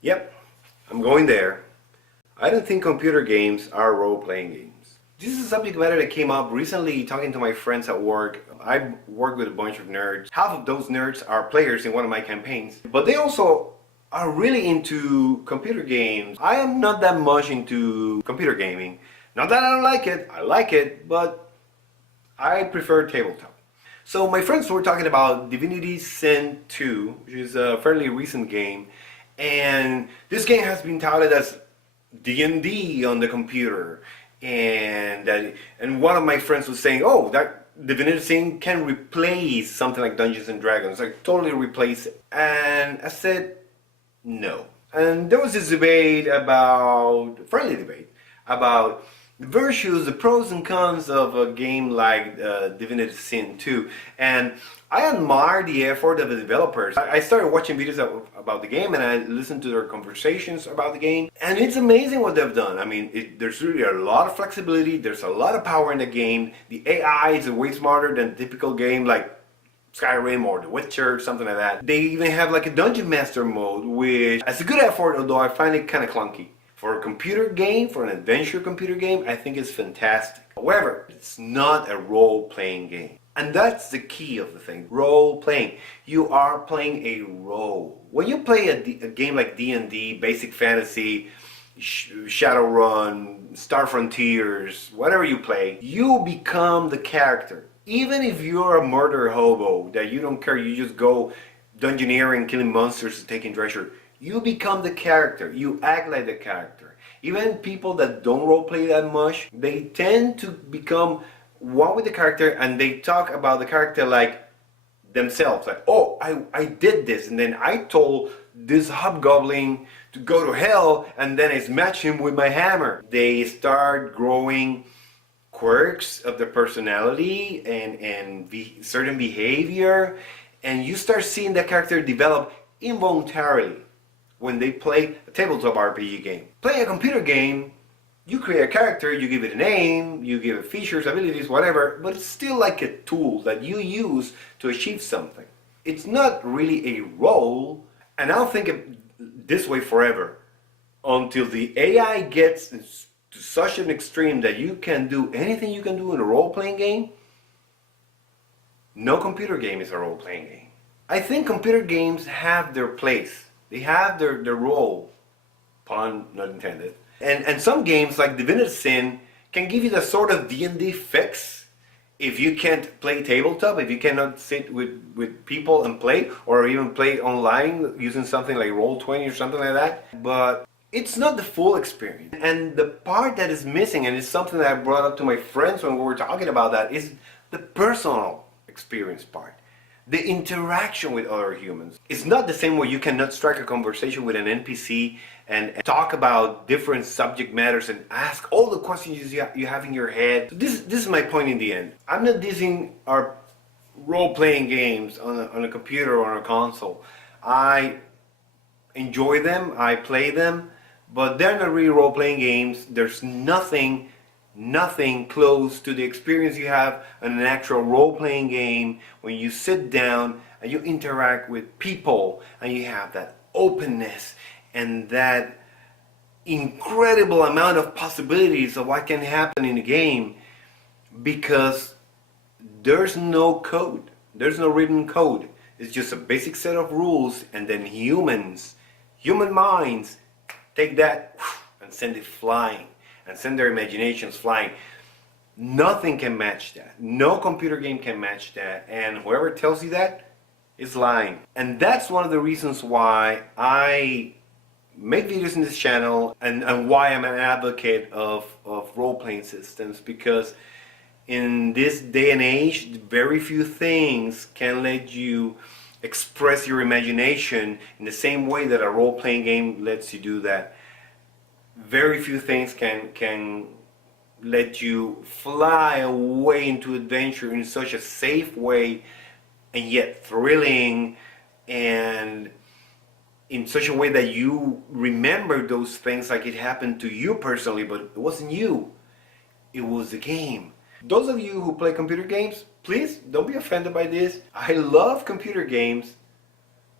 Yep, I'm going there. I don't think computer games are role-playing games. This is a subject matter that came up recently talking to my friends at work. I work with a bunch of nerds. Half of those nerds are players in one of my campaigns, but they also are really into computer games. I am not that much into computer gaming. Not that I don't like it, but I prefer tabletop. So my friends were talking about Divinity Sin 2, which is a fairly recent game, and this game has been touted as D&D on the computer, and one of my friends was saying, "Oh, that Divinity Sin can replace something like Dungeons and Dragons, like totally replace it." And I said, "No." And there was this friendly debate about the virtues, the pros and cons of a game like Divinity Sin 2. And I admire the effort of the developers. I started watching videos about the game, and I listened to their conversations about the game. And it's amazing what they've done. I mean, there's really a lot of flexibility. There's a lot of power in the game. The AI is way smarter than a typical game like Skyrim or The Witcher, something like that. They even have like a Dungeon Master mode, which is a good effort, although I find it kind of clunky. For a computer game, for an adventure computer game, I think it's fantastic. However, it's not a role-playing game. And that's the key of the thing, role-playing. You are playing a role. When you play a game like D&D, Basic Fantasy, Shadowrun, Star Frontiers, whatever you play, you become the character. Even if you're a murder hobo, that you don't care, you just go dungeoneering, killing monsters, taking treasure, you become the character. You act like the character. Even people that don't roleplay that much, they tend to become one with the character, and they talk about the character like themselves. Like, oh, I did this, and then I told this hobgoblin to go to hell, and then I smashed him with my hammer. They start growing quirks of their personality and certain behavior, and you start seeing that character develop involuntarily when they play a tabletop RPG game. Playing a computer game, you create a character, you give it a name, you give it features, abilities, whatever, but it's still like a tool that you use to achieve something. It's not really a role, and I'll think of this way forever, until the AI gets to such an extreme that you can do anything you can do in a role-playing game. No computer game is a role-playing game. I think computer games have their place. They have their role, pun not intended. And some games like Divinity Sin can give you the sort of D&D fix if you can't play tabletop, if you cannot sit with people and play, or even play online using something like Roll20 or something like that. But it's not the full experience. And the part that is missing, and it's something that I brought up to my friends when we were talking about that, is the personal experience part. The interaction with other humans. It's not the same way. You cannot strike a conversation with an NPC and talk about different subject matters and ask all the questions you have in your head. So this is my point in the end. I'm not dissing our role-playing games on a computer or on a console. I enjoy them, I play them, but they're not really role-playing games. There's nothing close to the experience you have in an actual role-playing game when you sit down and you interact with people and you have that openness and that incredible amount of possibilities of what can happen in the game, because there's no code, there's no written code. It's just a basic set of rules, and then human minds take that and send it flying, and send their imaginations flying. Nothing can match that. No computer game can match that. And whoever tells you that is lying. And that's one of the reasons why I make videos in this channel, and why I'm an advocate of role-playing systems, because in this day and age, very few things can let you express your imagination in the same way that a role-playing game lets you do that. Very few things can let you fly away into adventure in such a safe way, and yet thrilling, and in such a way that you remember those things like it happened to you personally, but it wasn't you, it was the game. Those of you who play computer games, please don't be offended by this. I love computer games,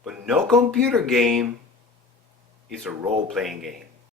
but no computer game It's a role-playing game.